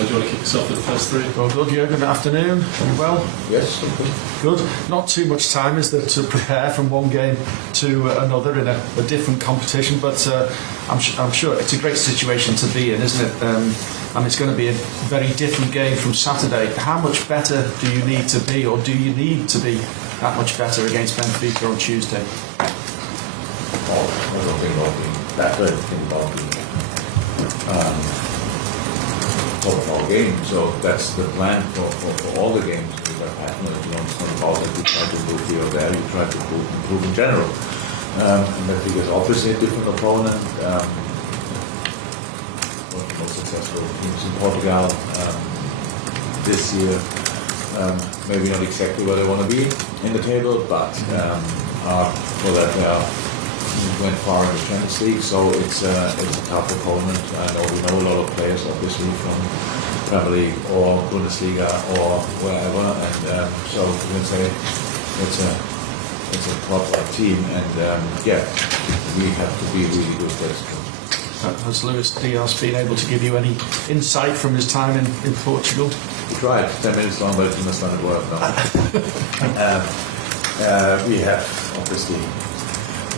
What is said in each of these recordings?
Do you want to kick us off with the first three? Well, good, Jürgen. Good afternoon. Are you well? Yes. Good. Not too much time, is there, to prepare from one game to another in a different competition, but I'm sure it's a great situation to be in, isn't it? And it's going to be a very different game from Saturday. How much better do you need to be, or do you need to be that much better against Benfica on Tuesday? I don't think about being better. I think about being top of our game. So that's the plan for all the games. Because our pattern is it's not about that you try to improve here or there. You try to improve in general. And Benfica is obviously a different opponent. One of the most successful teams in Portugal this year. Maybe not exactly where they want to be in the table, but for that went far in the Champions League, so it's a tough opponent. I know we know a lot of players, obviously, from Premier League or Bundesliga or wherever, and so you can say it's a top team, and we have to be really good. That's true. Has Luis Diaz been able to give you any insight from his time in Portugal? We tried 10 minutes long, but it must not work now. We have obviously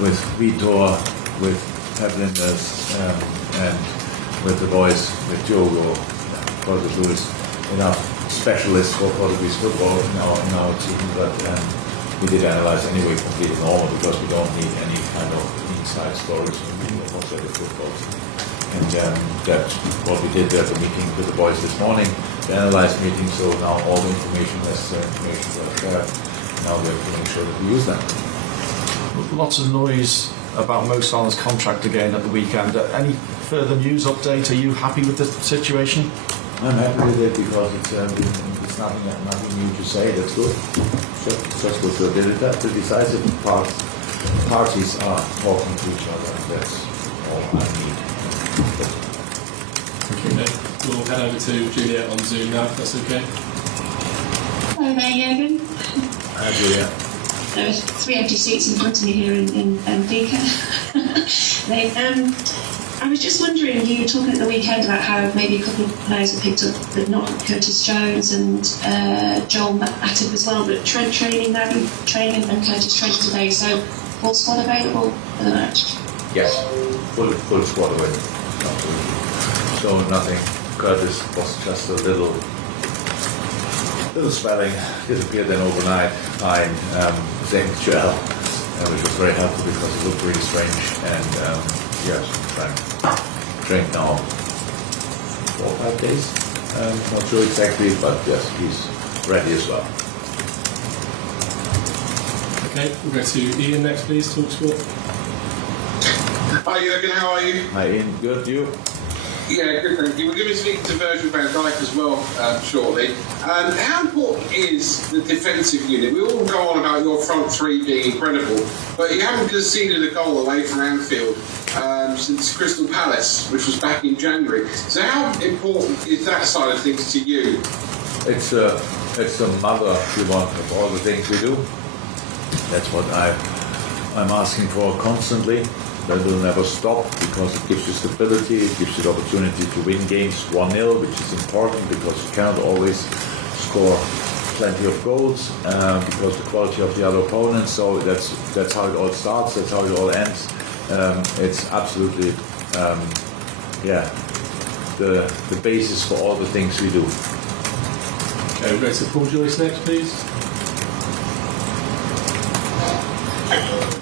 with Vitor, with Pavlinders, and with the boys, with Diogo, Portuguese, enough specialists for Portuguese football in our team, but we did analyze anyway completely normal because we don't need any kind of inside stories from the football. And that's what we did at the meeting with the boys this morning, the analyze meeting, so now all the necessary information are shared. Now we have to make sure that we use them. Lots of noise about Mo Salah's contract again at the weekend. Any further news update? Are you happy with the situation? I'm happy with it because it's nothing new to say. That's good. That's good. So the decisive parties are talking to each other, and that's all I need. Okay. We'll head over to Julia on Zoom now, if that's okay. Hello there, Jürgen. Hi, Julia. There are 3 empty seats in front of me here in Benfica. I was just wondering, you were talking at the weekend about how maybe a couple of players were picked up, but not Curtis Jones and Joel Matip as well, but Trent training and Curtis training today, so full squad available for the match? Yes, full squad available. So nothing. Curtis was just a little swelling, disappeared then overnight. Fine. Same as Joel, which was very helpful because it looked really strange. And yes, trained now 4 or 5 days. Not sure exactly, but yes, he's ready as well. Okay, we'll go to Ian next, please. Talk Sport. Hi Jürgen, how are you? Hi Ian, good, you? Yeah, good, thank you. We're going to speak to Virgil van Dijk as well shortly. How important is the defensive unit? We all go on about your front three being incredible, but you haven't conceded a goal away from Anfield since Crystal Palace, which was back in January. So how important is that side of things to you? It's the mother, if you want, of all the things we do. That's what I'm asking for constantly. That will never stop because it gives you stability, it gives you the opportunity to win games 1-0, which is important because you cannot always score plenty of goals because the quality of the other opponents. So that's how it all starts, that's how it all ends. It's absolutely the basis for all the things we do. Okay, we'll go to Paul Joyce next, please.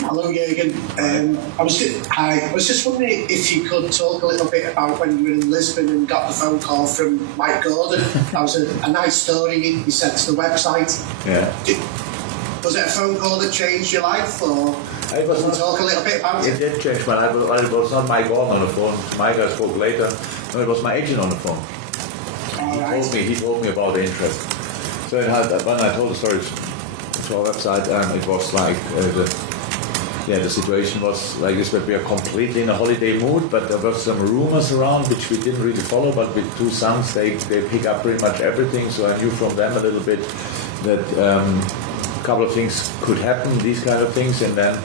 Hello, Jürgen. I was just wondering if you could talk a little bit about when you were in Lisbon and got the phone call from Mike Gordon. That was a nice story you sent to the website. Yeah. Was it a phone call that changed your life, or It was not, talk a little bit about it? It did change my life, but it was not Mike Gordon on the phone. Mike I spoke later. No, it was my agent on the phone. He told me about the interest. So when I told the story to our website, it was like the situation was like this, that we are completely in a holiday mood, but there were some rumors around which we didn't really follow, but with 2 sons they pick up pretty much everything, so I knew from them a little bit that a couple of things could happen, these kind of things, and then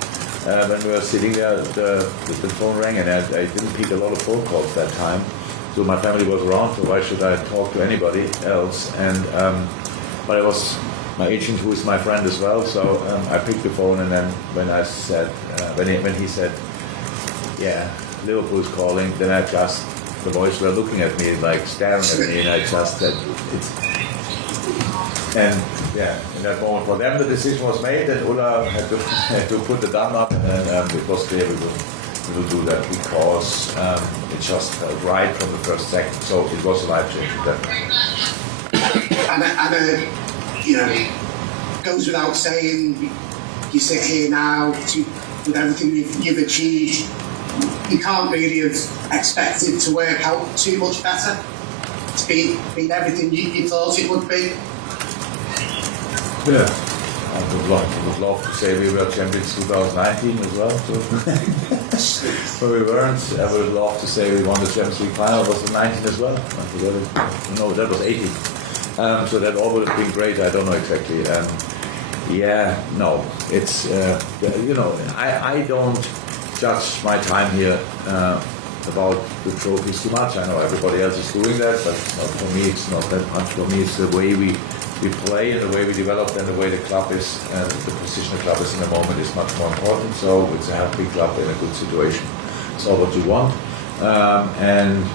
when we were sitting there, the phone rang, and I didn't pick a lot of phone calls that time, So my family was around, so why should I talk to anybody else? And but it was my agent who is my friend as well. So I picked the phone, and then when I said, when he said, yeah, Liverpool's calling, then the boys were looking at me, like staring at me, and I just said, and yeah, in that moment for them the decision was made, and Ulla had to put the thumb up, and it was clear we will do that because it just felt right from the first second. So it was a life changing, definitely. And you know, goes without saying, you sit here now with everything you've achieved, you can't really have expected to work out too much better. It's been everything you thought it would be. Yeah, I would love to say we were champions 2019 as well. So but we weren't. I would love to say we won the Champions League final. It was the 19 as well. No, that was 18. So that all would have been great. I don't know exactly. Yeah, no, it's you know, I don't judge my time here about the trophies too much. I know everybody else is doing that, but for me it's not that much. For me it's the way we play and the way we develop and the way the club is, and the position the club is in the moment is much more important. So it's a healthy club in a good situation. It's all what you want, and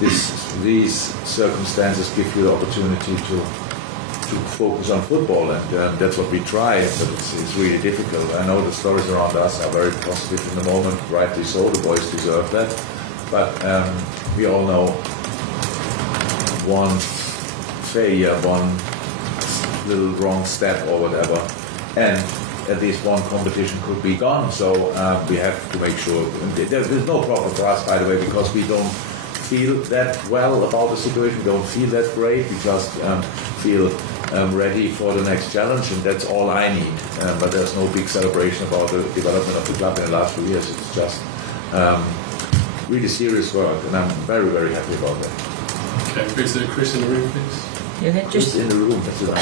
these circumstances give you the opportunity to focus on football, and that's what we try, but it's really difficult. I know the stories around us are very positive in the moment, rightly so, the boys deserve that, but we all know one failure, one little wrong step or whatever, and at least one competition could be gone, so we have to make sure. There's no problem for us, by the way, because we don't feel that well about the situation, we don't feel that great, we just feel ready for the next challenge, and that's all I need. But there's no big celebration about the development of the club in the last few years. It's just really serious work, and I'm very, very happy about that. Okay, bring to Chris in the room, please. Jürgen, Just in the room, that's what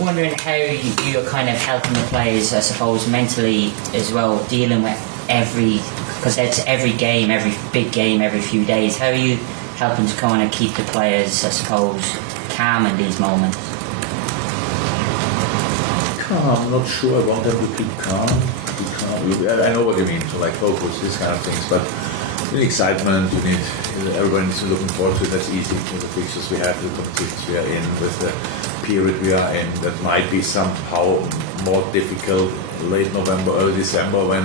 I'm wondering how you're kind of helping the players, I suppose, mentally as well, dealing with because it's every game, every big game, every few days. How are you helping to kind of keep the players, I suppose, calm in these moments? calm. I'm not sure I want them to keep calm. I know what you mean, so like focus, these kind of things, but you need excitement, everybody needs to be looking forward to it. That's easy with the fixtures we have, the competitions we are in, with the period we are in. That might be somehow more difficult late November, early December, when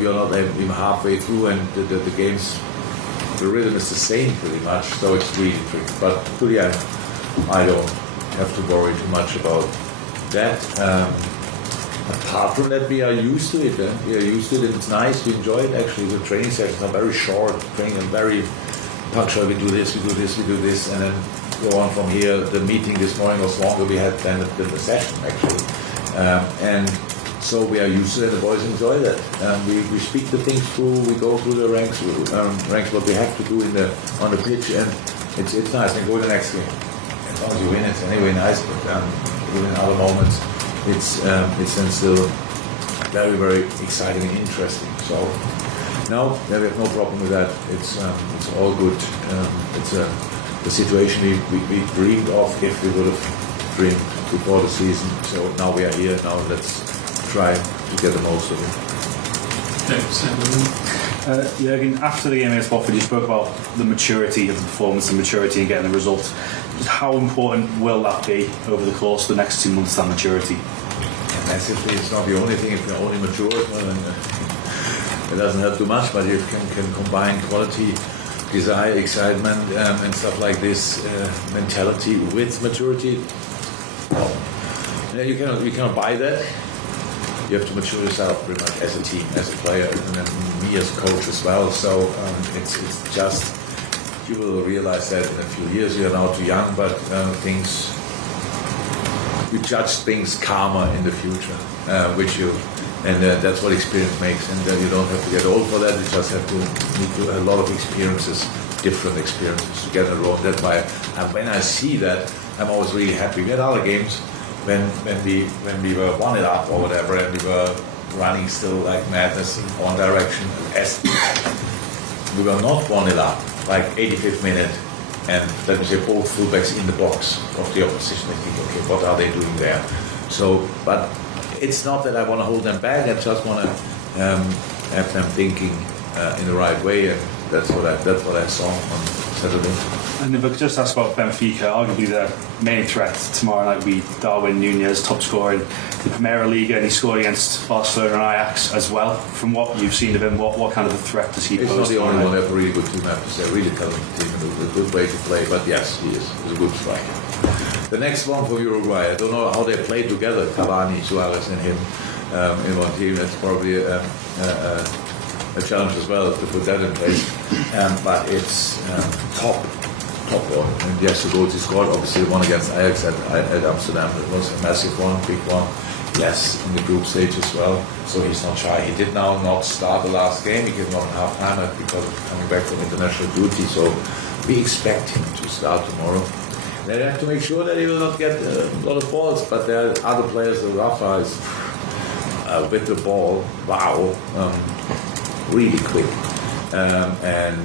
you're not even halfway through, and the games, the rhythm is the same pretty much, so it's really tricky. But to the end, I don't have to worry too much about that. Apart from that, we are used to it. We are used to it, and it's nice. We enjoy it. Actually, the training sessions are very short. Training and very punctual. We do this, and then go on from here. The meeting this morning was longer. We had than the session actually, and so we are used to it. The boys enjoy that. We speak the things through. We go through the ranks what we have to do on the pitch, and it's nice. And go to the next game. As long as you win, it's anyway nice. But even in other moments, it's then still very, very exciting and interesting. So no, we have no problem with that. It's all good. It's the situation we dreamed of if we would have dreamed before the season. So now we are here. Now let's try to get the most of it. Okay, Jürgen, after the game against Watford, you spoke about the maturity of the performance, the maturity in getting the result. Just how important will that be over the course of the next 2 months, that maturity? Massively, it's not the only thing. If you're only mature, it doesn't help too much, but you can combine quality, desire, excitement, and stuff like this, mentality with maturity. You cannot buy that. You have to mature yourself pretty much as a team, as a player, and then me as a coach as well. So it's just, you will realize that in a few years. You are now too young, but you judge things calmer in the future, that's what experience makes. And you don't have to get old for that. You just have to need a lot of experiences, different experiences to get a road. That's why, when I see that, I'm always really happy. We had other games when we were 1-0 up or whatever, and we were running still like madness in one direction. we were not 1-0 up, like 85th minute, and let me say both fullbacks in the box of the opposition. I think, okay, what are they doing there? So, but it's not that I want to hold them back. I just want to have them thinking in the right way, and that's what I saw on Saturday. And if I could just ask about Benfica, arguably their main threat tomorrow night will be Darwin Nunez, top scorer in the Primera Liga, and he scored against Barcelona and Ajax as well. From what you've seen of him, what kind of a threat does he pose? He's not the only one. They have a really good team, I have to say. Really talented team, and a good way to play. But yes, he is. He's a good striker. The next one for Uruguay, I don't know how they play together, Cavani, Suarez and him in one team. That's probably a challenge as well to put that in place. But it's top one. And yes, the goals he scored, obviously the one against Ajax at Amsterdam, it was a massive one, big one. Yes, in the group stage as well. So he's not shy. He did now not start the last game. He gave him half time because of coming back from international duty. So we expect him to start tomorrow. They have to make sure that he will not get a lot of balls, but there are other players. Rafa is with the ball, wow, really quick, and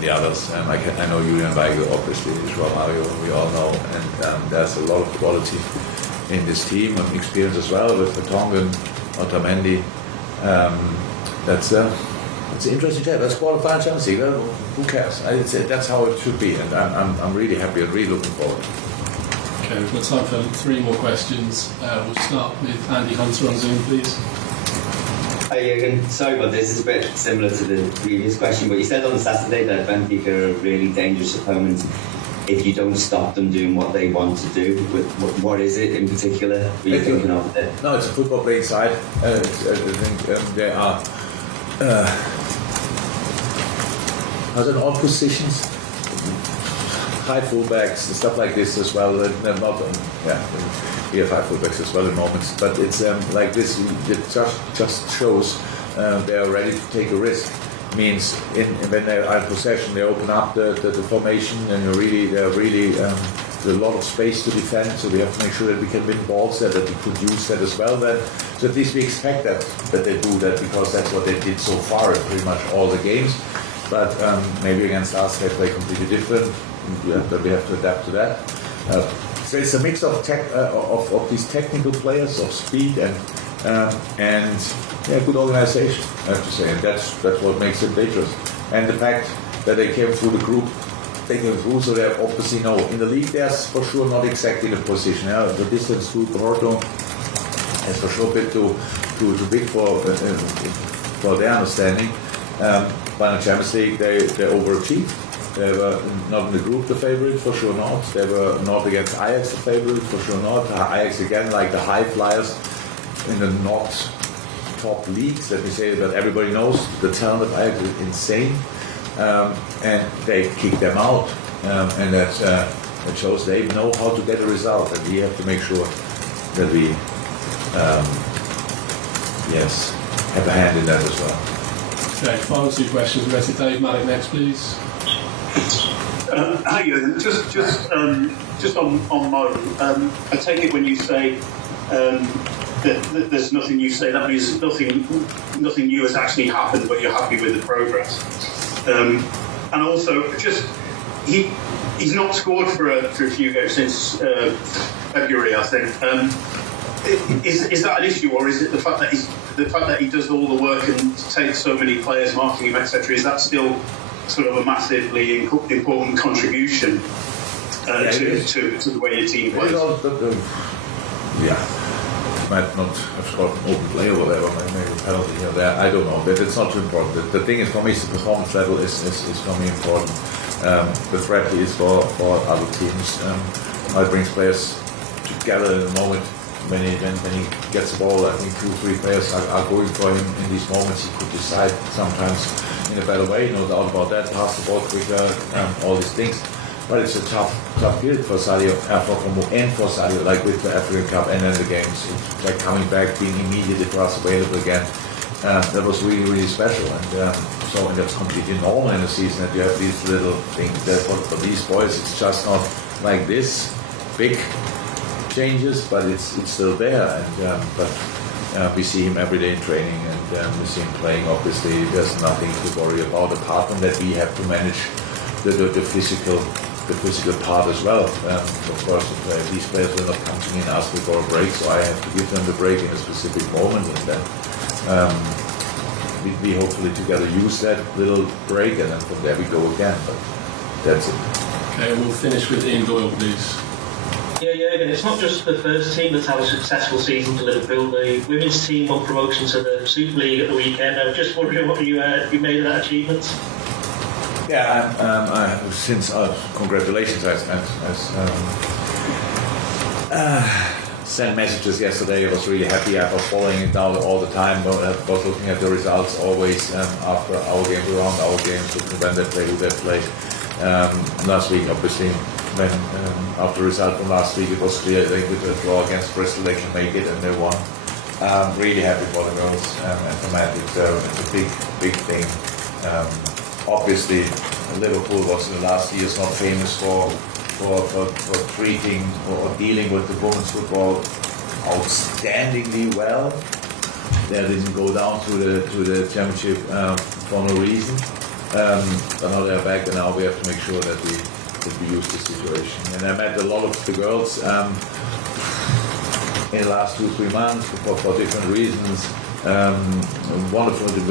the others. I know Julian Weigel, obviously, Joao Mario, we all know, and there's a lot of quality in this team and experience as well with Vertonghen, Otamendi. That's it's an interesting chat. Let's qualify Champions League. Well, who cares? That's how it should be, and I'm really happy and really looking forward. Okay, we've got time for 3 more questions. We'll start with Andy Hunter on Zoom, please. Hi Jürgen, sorry about this, it's a bit similar to the previous question, but you said on Saturday that Benfica are a really dangerous opponent if you don't stop them doing what they want to do. What is it in particular were you thinking of there? No, it's a football playing side. I think they are odd positions, high fullbacks and stuff like this as well. They're not, we have high fullbacks as well in moments, but it's like this. It just shows they are ready to take a risk. Means when they are in possession, they open up the formation, and they're really there's a lot of space to defend. So we have to make sure that we can win balls there, that we could use that as well. Then, so at least we expect that they do that, because that's what they did so far in pretty much all the games. But maybe against us they play completely different. But we have to adapt to that. So it's a mix of these technical players, of speed and good organization, I have to say, and that's what makes it dangerous. And the fact that they came through the group, taking through, so they obviously know in the league there's for sure not exactly the position. The distance to Porto is for sure a bit too big for their understanding. But in the Champions League they overachieved. They were not in the group the favorite, for sure not. They were not against Ajax the favorite, for sure not. Ajax again, like the high flyers in the not top leagues, let me say, that everybody knows the talent of Ajax is insane, and they kicked them out, and that shows they know how to get a result, and we have to make sure that we have a hand in that as well. Okay, final 2 questions. We'll go to Dave Malik next, please. Hi, Jürgen. Just on Mo. I take it when you say that there's nothing you say, that means nothing new has actually happened, but you're happy with the progress. And also, he's not scored for a few games since February, I think. Is that an issue, or is it the fact that he does all the work and takes so many players, marking him, etc.? Is that still sort of a massively important contribution to the way your team plays? Might not have scored an open play or whatever, maybe a penalty here or there, I don't know, but it's not too important. The thing is, for me, the performance level is for me important. The threat is for other teams. It brings players together in the moment. When he gets the ball, I think 2-3 players are going for him in these moments. He could decide sometimes in a better way, no doubt about that, pass the ball quicker, all these things. But it's a tough period for Sadio, and for Sadio, like with the African Cup and then the games. It's like coming back, being immediately for us available again. That was really, really special. And that's completely normal in the season that you have these little things. For these boys, it's just not like this big changes, but it's still there. And but we see him every day in training, and we see him playing. Obviously, there's nothing to worry about apart from that we have to manage the physical part as well. Of course, these players will not come to me and ask me for a break, so I have to give them the break in a specific moment, and then we hopefully together use that little break, and then from there we go again. But that's it. Okay, we'll finish with Ian Doyle, please. Yeah, Jürgen, it's not just the first team that's had a successful season for Liverpool. The women's team won promotion to the Super League at the weekend. I was just wondering what you made of that achievement. Yeah, congratulations. I sent messages yesterday. I was really happy. I was following it now all the time. I was looking at the results always after our games, around our games, looking when they play, who they play. Last week, obviously, when after the result from last week, it was clear they with a draw against Bristol they can make it, and they won. Really happy for the girls and for Matt. It's a big thing. Obviously, Liverpool was in the last years not famous for treating or dealing with the women's football outstandingly well. They didn't go down to the championship for no reason. But now they're back, and now we have to make sure that we use the situation. And I met a lot of the girls in the last 2-3 months for different reasons. We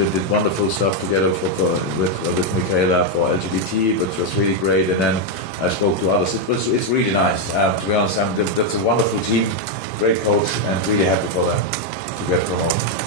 did wonderful stuff together with Michaela for LGBT, which was really great. And then I spoke to others. It's really nice. To be honest, that's a wonderful team, great coach, and really happy for them to get promoted.